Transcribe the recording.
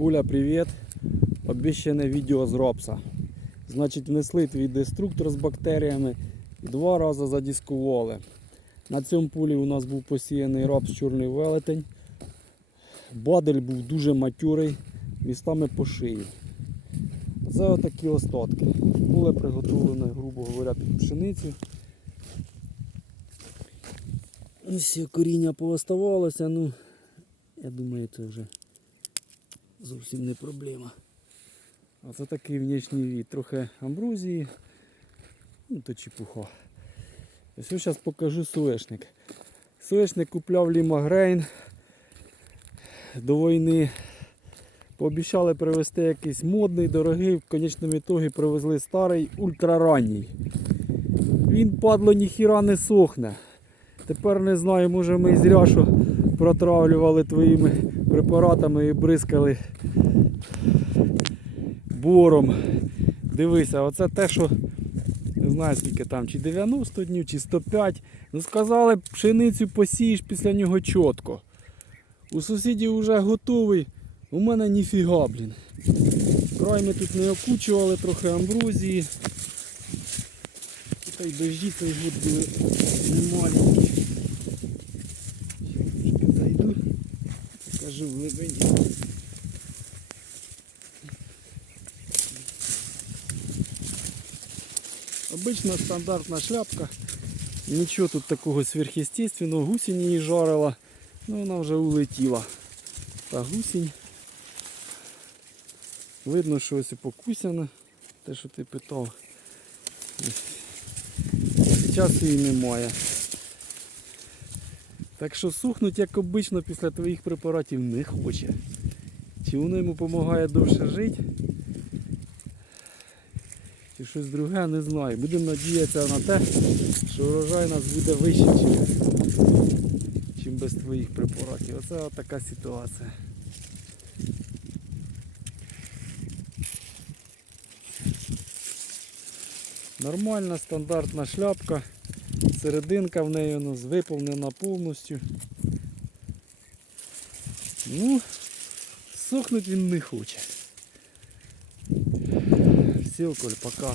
Куля, привіт. Обіщене відео з ропса. Значить, внесли твій деструктор з бактеріями і два рази задіскували. На цьому полі у нас був посіяний рапс чорний велетень. Бадель був дуже матюрий, містами по шиї. Це отакі остатки. Поле приготовлене, грубо говоря, під пшеницю. Ось коріння пооставалося, ну, я думаю, це вже зовсім не проблема. А це такий внешній від. Трохи амбрузії. Ну то чепуха. Ось зараз покажу соєшник. Соєшник купляв Ліма Грейн до війни. Пообіцяли привезти якийсь модний, дорогий, в конечному ітогі привезли старий ультраранній. Він падло ніхіра не сохне. Тепер не знаю, може ми зря що протравлювали твоїми препаратами і бризкали бором. Дивися, оце те, що не знаю скільки там, чи 90 днів, чи 105. Ну сказали, пшеницю посієш після нього чітко. У сусідів вже готовий. У мене ніфіга, блін. Край ми тут не окучували, трохи амбрузії. Та й дожді цей год були немаленькі. Покажу в глибині. Обична стандартна шляпка. Нічого тут такого сверхъестественного. Гусінь її жарила. Ну вона вже улетіла. Та гусінь. Видно, що ось і покусяна. Те, що ти питав. Часу її немає. Так що сухнуть, як обично, після твоїх препаратів не хоче. Чи воно йому допомагає довше жити? Чи щось друге, не знаю. Будемо надіятися на те, що урожай нас буде вищий, чим, без твоїх препаратів. Оце така ситуація. Нормальна стандартна шляпка. Серединка в неї ну, виповнена повністю. Ну, сохнуть він не хоче. Все, Коль, пока.